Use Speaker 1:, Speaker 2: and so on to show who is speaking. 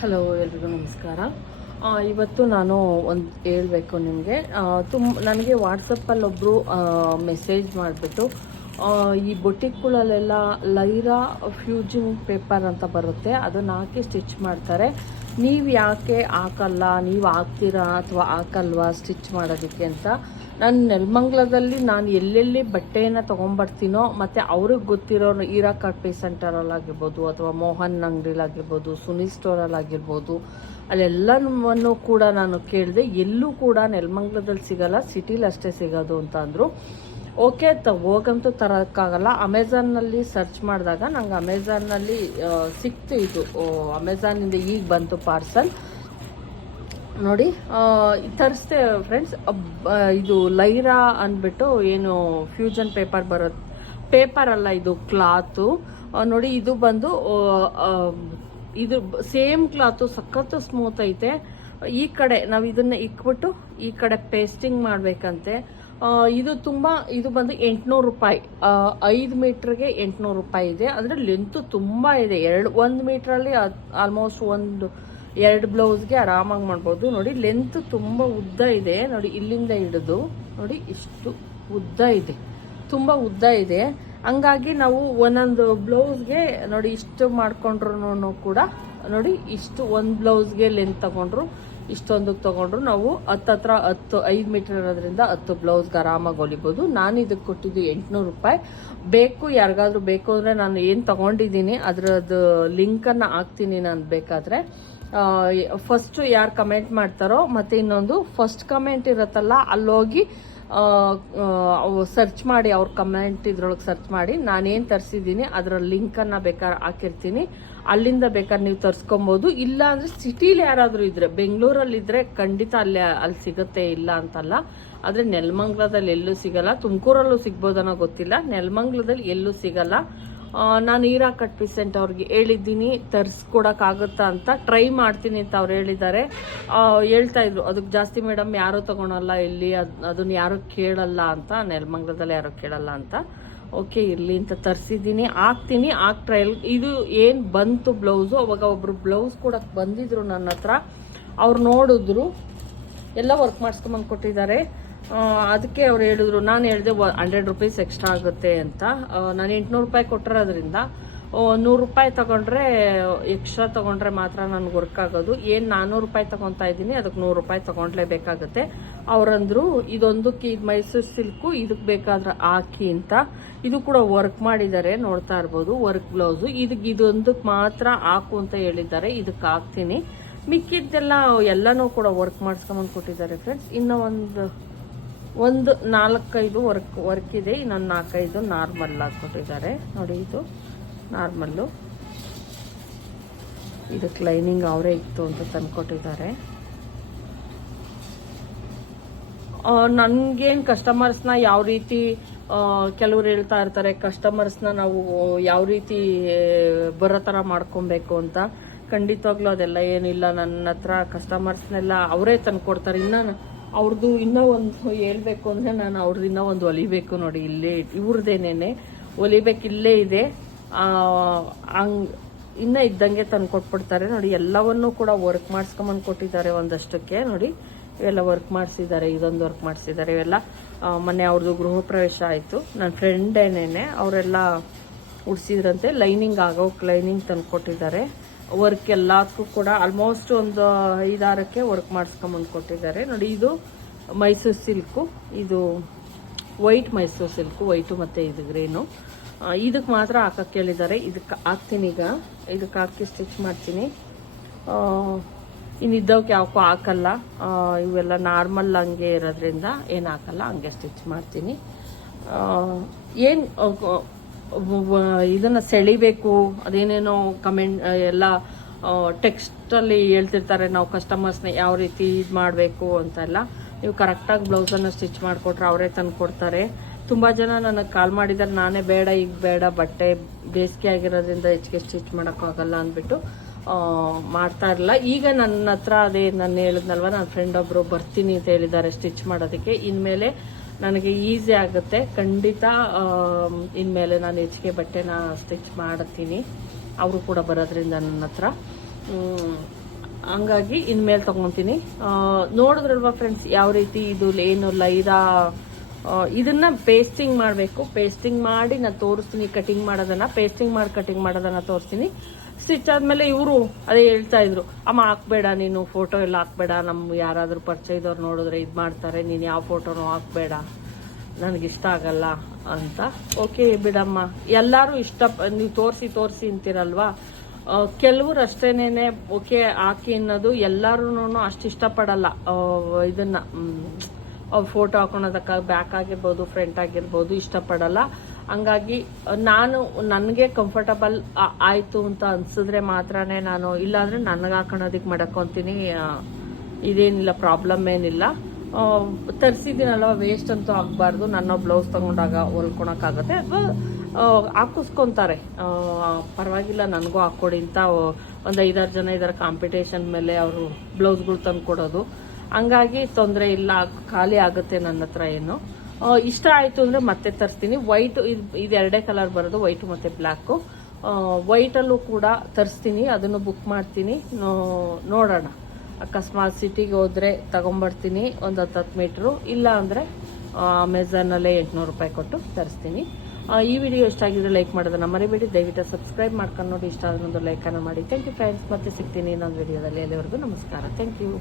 Speaker 1: Hello ಎಲ್ರಿಗೂ ನಮಸ್ಕಾರ. ಇವತ್ತು ನಾನು ಒಂದು ಹೇಳಬೇಕು ನಿಮಗೆ. ತುಂಬ ನನಗೆ ವಾಟ್ಸಪ್ಪಲ್ಲಿ ಒಬ್ಬರು ಮೆಸೇಜ್ ಮಾಡಿಬಿಟ್ಟು ಈ ಬೊಟಿಕ್ಗಳಲ್ಲೆಲ್ಲ ಲೈರಾ ಫ್ಯೂಜಿಂಗ್ ಪೇಪರ್ ಅಂತ ಬರುತ್ತೆ, ಅದನ್ನು ಹಾಕಿ ಸ್ಟಿಚ್ ಮಾಡ್ತಾರೆ. ನೀವು ಯಾಕೆ ಹಾಕಲ್ಲ, ನೀವು ಹಾಕ್ತೀರಾ ಅಥವಾ ಹಾಕಲ್ವಾ ಸ್ಟಿಚ್ ಮಾಡೋದಕ್ಕೆ ಅಂತ. ನಾನು ನೆಲಮಂಗ್ಲದಲ್ಲಿ ನಾನು ಎಲ್ಲೆಲ್ಲಿ ಬಟ್ಟೆಯನ್ನು ತೊಗೊಂಬರ್ತೀನೋ ಮತ್ತು ಅವ್ರಿಗೆ ಗೊತ್ತಿರೋ ಈರಾ ಅಲ್ಲಿ ಸೆಂಟರಲ್ಲಾಗಿರ್ಬೋದು ಅಥವಾ ಮೋಹನ್ ಅಂಗಡಿಲಾಗಿರ್ಬೋದು ಸುನಿ ಸ್ಟೋರಲ್ಲಿ ಆಗಿರ್ಬೋದು ಅಲ್ಲೆಲ್ಲವನ್ನು ಕೂಡ ನಾನು ಕೇಳಿದೆ, ಎಲ್ಲೂ ಕೂಡ ನೆಲಮಂಗ್ಲದಲ್ಲಿ ಸಿಗಲ್ಲ, ಸಿಟಿಲಿ ಅಷ್ಟೇ ಸಿಗೋದು ಅಂತ ಅಂದರು. ಓಕೆ ತ ಹೋಗಂತೂ ತರೋಕ್ಕಾಗಲ್ಲ. ಅಮೆಝಾನ್ನಲ್ಲಿ ಸರ್ಚ್ ಮಾಡಿದಾಗ ನಂಗೆ ಅಮೆಝಾನ್ನಲ್ಲಿ ಸಿಕ್ತು ಇದು. ಅಮೆಝಾನಿಂದ ಈಗ ಬಂತು ಪಾರ್ಸಲ್. ನೋಡಿ ತರಿಸ್ದೆ ಫ್ರೆಂಡ್ಸ್ ಇದು ಲೈರಾ ಅಂದ್ಬಿಟ್ಟು ಏನು ಫ್ಯೂಜನ್ ಪೇಪರ್ ಬರುತ್ತೆ ಪೇಪರ್ ಅಲ್ಲ ಇದು ಕ್ಲಾತು ನೋಡಿ, ಇದು ಬಂದು ಇದು ಸೇಮ್ ಕ್ಲಾತು ಸಖತ್ತು ಸ್ಮೂತ್ ಐತೆ. ಈ ಕಡೆ ನಾವು ಇದನ್ನ ಇಕ್ಬಿಟ್ಟು ಈ ಕಡೆ ಪೇಸ್ಟಿಂಗ್ ಮಾಡ್ಬೇಕಂತೆ. ಇದು ತುಂಬಾ, ಇದು ಬಂದು ಎಂಟ್ನೂರು ರೂಪಾಯಿ. ಐದು ಮೀಟ್ರಿಗೆ ಎಂಟುನೂರು ರೂಪಾಯಿ ಇದೆ. ಅಂದ್ರೆ ಲೆಂತ್ ತುಂಬಾ ಇದೆ. ಎರಡು, ಒಂದು ಮೀಟ್ರಲ್ಲಿ ಆಲ್ಮೋಸ್ಟ್ ಒಂದು ಎರಡು ಬ್ಲೌಸ್ಗೆ ಆರಾಮಾಗಿ ಮಾಡ್ಬೋದು. ನೋಡಿ ಲೆಂತ್ ತುಂಬ ಉದ್ದ ಇದೆ. ನೋಡಿ, ಇಲ್ಲಿಂದ ಹಿಡಿದು, ನೋಡಿ, ಇಷ್ಟು ಉದ್ದ ಇದೆ. ತುಂಬ ಉದ್ದ ಇದೆ. ಹಂಗಾಗಿ ನಾವು ಒಂದೊಂದು ಬ್ಲೌಸ್ಗೆ, ನೋಡಿ, ಇಷ್ಟು ಮಾಡ್ಕೊಂಡ್ರು ಕೂಡ, ನೋಡಿ, ಇಷ್ಟು ಒಂದು ಬ್ಲೌಸ್ಗೆ ಲೆಂತ್ ತಗೊಂಡ್ರು, ಇಷ್ಟೊಂದಕ್ಕೆ ತಗೊಂಡ್ರು ನಾವು ಹತ್ತತ್ರ ಹತ್ತು, ಐದು ಮೀಟರ್ ಇರೋದ್ರಿಂದ ಹತ್ತು ಬ್ಲೌಸ್ಗೆ ಆರಾಮಾಗಿ ಹೊಲಿಬೋದು. ನಾನು ಇದಕ್ಕೆ ಕೊಟ್ಟಿದ್ದು ಎಂಟುನೂರು ರೂಪಾಯಿ. ಬೇಕು, ಯಾರಿಗಾದ್ರೂ ಬೇಕು ಅಂದರೆ ನಾನು ಏನು ತಗೊಂಡಿದ್ದೀನಿ, ಅದರದ್ದು ಲಿಂಕನ್ನು ಹಾಕ್ತೀನಿ ನಾನು ಬೇಕಾದರೆ. ಫಸ್ಟ್ ಯಾರು ಕಮೆಂಟ್ ಮಾಡ್ತಾರೋ ಮತ್ತೆ ಇನ್ನೊಂದು ಫಸ್ಟ್ ಕಮೆಂಟ್ ಇರುತ್ತಲ್ಲ, ಅಲ್ಲೋಗಿ ಸರ್ಚ್ ಮಾಡಿ, ಅವ್ರ ಕಮೆಂಟ್ ಇದ್ರೊಳಗೆ ಸರ್ಚ್ ಮಾಡಿ. ನಾನೇನು ತರಿಸಿದ್ದೀನಿ, ಅದರ ಲಿಂಕನ್ನು ಬೇಕಾದ್ರೆ ಹಾಕಿರ್ತೀನಿ. ಅಲ್ಲಿಂದ ಬೇಕಾದ್ರೆ ನೀವು ತರಿಸ್ಕೊಬೋದು. ಇಲ್ಲ ಅಂದರೆ ಸಿಟೀಲಿ ಯಾರಾದರೂ ಇದ್ರೆ ಬೆಂಗಳೂರಲ್ಲಿ ಇದ್ರೆ ಖಂಡಿತ ಅಲ್ಲಿ ಅಲ್ಲಿ ಸಿಗುತ್ತೆ, ಇಲ್ಲ ಅಂತಲ್ಲ. ಆದರೆ ನೆಲಮಂಗ್ಲದಲ್ಲಿ ಎಲ್ಲೂ ಸಿಗಲ್ಲ. ತುಮಕೂರಲ್ಲೂ ಸಿಗ್ಬೋದನ್ನೋ ಗೊತ್ತಿಲ್ಲ. ನೆಲಮಂಗ್ಲದಲ್ಲಿ ಎಲ್ಲೂ ಸಿಗಲ್ಲ. ನಾನು ಈರಾ ಕಟ್ ಪೀಸೆಂಟ್ ಅವ್ರಿಗೆ ಹೇಳಿದ್ದೀನಿ, ತರಿಸ್ಕೊಡಕ್ಕಾಗುತ್ತಾ ಅಂತ ಟ್ರೈ ಮಾಡ್ತೀನಿ ಅಂತ ಅವ್ರು ಹೇಳಿದ್ದಾರೆ. ಹೇಳ್ತಾ ಇದ್ರು ಅದಕ್ಕೆ ಜಾಸ್ತಿ ಮೇಡಮ್ ಯಾರೂ ತಗೊಳಲ್ಲ ಇಲ್ಲಿ, ಅದು, ಅದನ್ನ ಯಾರು ಕೇಳಲ್ಲ ಅಂತ, ನೆಲಮಂಗ್ಲದಲ್ಲಿ ಯಾರು ಕೇಳಲ್ಲ ಅಂತ. ಓಕೆ, ಇರಲಿ ಅಂತ ತರಿಸಿದ್ದೀನಿ, ಹಾಕ್ತೀನಿ, ಹಾಕ್ ಟ್ರಯಲ್ ಇದು ಏನು ಬಂತು ಬ್ಲೌಸು ಅವಾಗ ಒಬ್ರು ಬ್ಲೌಸ್ ಕೊಡೋಕ್ಕೆ ಬಂದಿದ್ರು ನನ್ನ ಹತ್ರ. ಅವ್ರು ನೋಡಿದ್ರು, ಎಲ್ಲ ವರ್ಕ್ ಮಾಡಿಸ್ಕೊಂಬಂದು ಕೊಟ್ಟಿದ್ದಾರೆ. ಅದಕ್ಕೆ ಅವ್ರು ಹೇಳಿದ್ರು, ನಾನು ಹೇಳಿದೆ ಹಂಡ್ರೆಡ್ ರುಪೀಸ್ ಎಕ್ಸ್ಟ್ರಾ ಆಗುತ್ತೆ ಅಂತ. ನಾನು ಎಂಟುನೂರು ರೂಪಾಯಿ ಕೊಟ್ಟಿರೋದ್ರಿಂದ ನೂರು ರೂಪಾಯಿ ತಗೊಂಡ್ರೆ ಎಕ್ಸ್ಟ್ರಾ ತಗೊಂಡ್ರೆ ಮಾತ್ರ ನನಗೆ ವರ್ಕ್ ಆಗೋದು. ಏನು ನಾನ್ನೂರು ರೂಪಾಯಿ ತಗೊತಾ ಇದ್ದೀನಿ ಅದಕ್ಕೆ ನೂರು ರೂಪಾಯಿ ತಗೊಂಡ್ಲೇಬೇಕಾಗತ್ತೆ ಅವರಂದ್ರು, ಇದೊಂದಕ್ಕೆ ಇದು ಮೈಸೂರು ಸಿಲ್ಕು ಇದಕ್ಕೆ ಬೇಕಾದ್ರೆ ಹಾಕಿ ಅಂತ. ಇದು ಕೂಡ ವರ್ಕ್ ಮಾಡಿದ್ದಾರೆ ನೋಡ್ತಾ ಇರ್ಬೋದು ವರ್ಕ್ ಬ್ಲೌಸು ಇದಕ್ಕೆ ಇದೊಂದಕ್ಕೆ ಮಾತ್ರ ಹಾಕು ಅಂತ ಹೇಳಿದ್ದಾರೆ ಇದಕ್ಕೆ ಹಾಕ್ತೀನಿ. ಮಿಕ್ಕಿದ್ದೆಲ್ಲ ಎಲ್ಲನೂ ಕೂಡ ವರ್ಕ್ ಮಾಡಿಸ್ಕೊಂಬಂದು ಕೊಟ್ಟಿದ್ದಾರೆ ಫ್ರೆಂಡ್ಸ್ ಇನ್ನೂ ಒಂದು ಒಂದು ನಾಲ್ಕೈದು ವರ್ಕ್ ವರ್ಕ್ ಇದೆ. ಇನ್ನೊಂದು ನಾಲ್ಕೈದು ನಾರ್ಮಲ್ ಹಾಕ್ಕೊಟ್ಟಿದ್ದಾರೆ ನೋಡಿ ಇದು ನಾರ್ಮಲ್ಲು. ಇದಕ್ಕೆ ಲೈನಿಂಗ್ ಅವರೇ ಇತ್ತು ಅಂತ ತಂದ್ಕೊಟ್ಟಿದ್ದಾರೆ. ನನಗೇನು ಕಸ್ಟಮರ್ಸ್ನ ಯಾವ ರೀತಿ ಕೆಲವ್ರು ಹೇಳ್ತಾ ಇರ್ತಾರೆ, ಕಸ್ಟಮರ್ಸ್ನ ನಾವು ಯಾವ ರೀತಿ ಬರೋ ಥರ ಮಾಡ್ಕೊಬೇಕು ಅಂತ. ಖಂಡಿತವಾಗ್ಲೂ ಅದೆಲ್ಲ ಏನಿಲ್ಲ. ನನ್ನ ಹತ್ರ ಕಸ್ಟಮರ್ಸ್ನೆಲ್ಲ ಅವರೇ ತಂದು ಕೊಡ್ತಾರೆ ಇನ್ನು ಅವ್ರದ್ದು ಇನ್ನೂ ಒಂದು ಹೇಳ್ಬೇಕು ಅಂದರೆ ನಾನು ಅವ್ರದ್ದು ಇನ್ನೂ ಒಂದು ಹೊಲಿಬೇಕು ನೋಡಿ ಇಲ್ಲೇ ಇವ್ರದ್ದೇನೇನೆ ಹೊಲಿಬೇಕು ಇಲ್ಲೇ ಇದೆ. ಹಂಗೆ ಇನ್ನೂ ಇದ್ದಂಗೆ ತಂದು ಕೊಟ್ಬಿಡ್ತಾರೆ ನೋಡಿ, ಎಲ್ಲವನ್ನೂ ಕೂಡ ವರ್ಕ್ ಮಾಡಿಸ್ಕೊಂಬಂದು ಕೊಟ್ಟಿದ್ದಾರೆ ಒಂದಷ್ಟಕ್ಕೆ ನೋಡಿ. ಇವೆಲ್ಲ ವರ್ಕ್ ಮಾಡಿಸಿದ್ದಾರೆ, ಇದೊಂದು ವರ್ಕ್ ಮಾಡಿಸಿದ್ದಾರೆ ಇವೆಲ್ಲ. ಮೊನ್ನೆ ಅವ್ರದ್ದು ಗೃಹ ಪ್ರವೇಶ ಆಯಿತು. ನನ್ನ ಫ್ರೆಂಡ್ ಏನೇನೆ ಅವರೆಲ್ಲ ಉಡ್ಸಿದ್ರಂತೆ. ಲೈನಿಂಗ್ ಆಗೋಕೆ ಲೈನಿಂಗ್ ತಂದು ಕೊಟ್ಟಿದ್ದಾರೆ ವರ್ಕ್ ಎಲ್ಲದಕ್ಕೂ ಕೂಡ ಆಲ್ಮೋಸ್ಟ್ ಒಂದು ಐದಾರಕ್ಕೆ ವರ್ಕ್ ಮಾಡಿಸ್ಕೊಂಬಂದು ಕೊಟ್ಟಿದ್ದಾರೆ. ನೋಡಿ ಇದು ಮೈಸೂರು ಸಿಲ್ಕು. ಇದು ವೈಟ್ ಮೈಸೂರು ಸಿಲ್ಕು ವೈಟು ಮತ್ತು ಇದು ಗ್ರೀನು ಇದಕ್ಕೆ ಮಾತ್ರ ಹಾಕಕ್ಕೆ ಹೇಳಿದ್ದಾರೆ. ಇದಕ್ಕೆ ಹಾಕ್ತೀನಿ ಈಗ. ಇದಕ್ಕೆ ಹಾಕಿ ಸ್ಟಿಚ್ ಮಾಡ್ತೀನಿ. ಆ, ಇನ್ನಿದ್ದವಕ್ಕೆ ಯಾವಕ್ಕೂ ಹಾಕಲ್ಲ. ಇವೆಲ್ಲ ನಾರ್ಮಲ್ ಹಂಗೆ ಇರೋದ್ರಿಂದ ಏನು ಹಾಕಲ್ಲ ಹಂಗೆ ಸ್ಟಿಚ್ ಮಾಡ್ತೀನಿ. ಏನು ಇದನ್ನು ಸೆಳಿಬೇಕು, ಅದೇನೇನೋ ಕಮೆಂಟ್ ಎಲ್ಲ ಟೆಕ್ಸ್ಟಲ್ಲಿ ಹೇಳ್ತಿರ್ತಾರೆ, ನಾವು ಕಸ್ಟಮರ್ಸ್ನ ಯಾವ ರೀತಿ ಇದು ಮಾಡಬೇಕು ಅಂತೆಲ್ಲ. ನೀವು ಕರೆಕ್ಟಾಗಿ ಬ್ಲೌಸನ್ನು ಸ್ಟಿಚ್ ಮಾಡಿಕೊಟ್ರೆ ಅವರೇ ತಂದು ಕೊಡ್ತಾರೆ. ತುಂಬ ಜನ ನನಗೆ ಕಾಲ್ ಮಾಡಿದ್ದಾರೆ, ನಾನೇ ಬೇಡ, ಈಗ ಬೇಡ, ಬಟ್ಟೆ ಬೇಸಿಗೆ ಆಗಿರೋದ್ರಿಂದ ಹೆಚ್ಚಿಗೆ ಸ್ಟಿಚ್ ಮಾಡೋಕ್ಕಾಗಲ್ಲ ಅಂದ್ಬಿಟ್ಟು ಮಾಡ್ತಾ ಇರಲಿಲ್ಲ. ಈಗ ನನ್ನ ಹತ್ರ ಅದೇ ನಾನು ಹೇಳಿದ್ನಲ್ವ ನನ್ನ ಫ್ರೆಂಡ್ ಒಬ್ಬರು ಬರ್ತೀನಿ ಅಂತ ಹೇಳಿದ್ದಾರೆ ಸ್ಟಿಚ್ ಮಾಡೋದಕ್ಕೆ. ಇನ್ಮೇಲೆ ನನಗೆ ಈಸಿ ಆಗುತ್ತೆ. ಖಂಡಿತ ಇನ್ಮೇಲೆ ನಾನು ಹೆಚ್ಚಿಗೆ ಬಟ್ಟೆನ ಸ್ಟಿಚ್ ಮಾಡ್ತೀನಿ. ಅವರು ಕೂಡ ಬರೋದ್ರಿಂದ ನನ್ನ ಹತ್ರ. ಹಂಗಾಗಿ ಇನ್ಮೇಲೆ ತೊಗೊತೀನಿ. ನೋಡಿದ್ರಲ್ವಾ ಫ್ರೆಂಡ್ಸ್ ಯಾವ ರೀತಿ ಇದು ಏನು ಲೈರಾ ಇದನ್ನ ಪೇಸ್ಟಿಂಗ್ ಮಾಡಬೇಕು. ಪೇಸ್ಟಿಂಗ್ ಮಾಡಿ ನಾನು ತೋರಿಸ್ತೀನಿ ಕಟಿಂಗ್ ಮಾಡೋದನ್ನ. ಪೇಸ್ಟಿಂಗ್ ಮಾಡಿ ಕಟಿಂಗ್ ಮಾಡೋದನ್ನ ತೋರಿಸ್ತೀನಿ. ಸ್ಟಿಚ್ ಆದ್ಮೇಲೆ ಇವರು ಅದೇ ಹೇಳ್ತಾ ಇದ್ರು, ಅಮ್ಮ, ಹಾಕ್ಬೇಡ ನೀನು ಫೋಟೋ ಎಲ್ಲ ಹಾಕ್ಬೇಡ, ನಮ್ ಯಾರಾದ್ರೂ ಪರಿಚಯದವ್ರು ನೋಡಿದ್ರೆ ಇದು ಮಾಡ್ತಾರೆ, ನೀನು ಯಾವ ಫೋಟೋನು ಹಾಕ್ಬೇಡ ನನಗಿಷ್ಟ ಆಗಲ್ಲ ಅಂತ. ಓಕೆ ಬಿಡಮ್ಮ, ಎಲ್ಲರೂ ಇಷ್ಟ, ನೀವು ತೋರಿಸಿ ತೋರಿಸಿ ಅಂತೀರಲ್ವಾ? ಕೆಲವರು ಅಷ್ಟೇನೇನೆ ಓಕೆ ಹಾಕಿ ಅನ್ನೋದು ಎಲ್ಲರೂ ಅಷ್ಟು ಇಷ್ಟಪಡಲ್ಲ. ಇದನ್ನ ಫೋಟೋ ಹಾಕೊಳೋದಕ್ಕ ಬ್ಯಾಕ್ ಆಗಿರ್ಬೋದು ಫ್ರಂಟ್ ಆಗಿರ್ಬೋದು ಇಷ್ಟಪಡಲ್ಲ. ಹಂಗಾಗಿ ನಾನು ನನಗೆ ಕಂಫರ್ಟಬಲ್ ಆಯ್ತು ಅಂತ ಅನ್ಸಿದ್ರೆ ಮಾತ್ರನೇ ನಾನು ಇಲ್ಲಾಂದ್ರೆ ನನಗೆ ಹಾಕೊಳೋದಕ್ಕೆ ಮಾಡ್ಕೊತೀನಿ ಇದೇನಿಲ್ಲ ಪ್ರಾಬ್ಲಮ್ ಏನಿಲ್ಲ. ತರಿಸಿದ್ದೀನಲ್ವ ವೇಸ್ಟ್ ಅಂತೂ ಆಗಬಾರ್ದು. ನನ್ನ ಬ್ಲೌಸ್ ತಗೊಂಡಾಗ ಹೊಲ್ಕೊಳಕ್ಕಾಗತ್ತೆ. ಅಥವಾ ಹಾಕಿಸ್ಕೊತಾರೆ. ಪರವಾಗಿಲ್ಲ, ನನಗೂ ಹಾಕ್ಕೊಡಿ ಅಂತ ಒಂದು ಐದಾರು ಜನ ಇದ್ದಾರೆ ಕಾಂಪಿಟೇಷನ್ ಮೇಲೆ ಅವರು ಬ್ಲೌಸ್ಗಳು ತಂದು ಕೊಡೋದು ಹಂಗಾಗಿ ತೊಂದರೆ ಇಲ್ಲ, ಖಾಲಿ ಆಗುತ್ತೆ ನನ್ನ ಹತ್ರ ಏನು. ಇಷ್ಟ ಆಯಿತು ಅಂದರೆ ಮತ್ತೆ ತರಿಸ್ತೀನಿ. ವೈಟ್ ಇದು ಎರಡೇ ಕಲರ್ ಬರೋದು ವೈಟ್ ಮತ್ತು ಬ್ಲ್ಯಾಕು ವೈಟಲ್ಲೂ ಕೂಡ ತರಿಸ್ತೀನಿ. ಅದನ್ನು ಬುಕ್ ಮಾಡ್ತೀನಿ. ನೋಡೋಣ. ಅಕಸ್ಮಾತ್ ಸಿಟಿಗೆ ಹೋದ್ರೆ ತಗೊಂಬರ್ತೀನಿ, ಒಂದು ಹತ್ತು ಹತ್ತು ಮೀಟ್ರು ಇಲ್ಲ ಅಂದರೆ ಅಮೆಝಾನಲ್ಲೇ ಎಂಟುನೂರು ರೂಪಾಯಿ ಕೊಟ್ಟು ತರಿಸ್ತೀನಿ. ಈ ವಿಡಿಯೋ ಇಷ್ಟ ಆಗಿದ್ರೆ ಲೈಕ್ ಮಾಡೋದನ್ನ ಮರಿಬೇಡಿ. ದಯವಿಟ್ಟು ಸಬ್ಸ್ಕ್ರೈಬ್ ಮಾಡ್ಕೊಂಡು ನೋಡಿ. ಇಷ್ಟ ಆದ್ರೆ ಒಂದು ಲೈಕನ್ನು ಮಾಡಿ. ಥ್ಯಾಂಕ್ ಯು ಫ್ರೆಂಡ್ಸ್ ಮತ್ತೆ ಸಿಗ್ತೀನಿ ಇನ್ನೊಂದು ವಿಡಿಯೋದಲ್ಲಿ ಎಲ್ಲಿವರೆಗೂ ನಮಸ್ಕಾರ. Thank you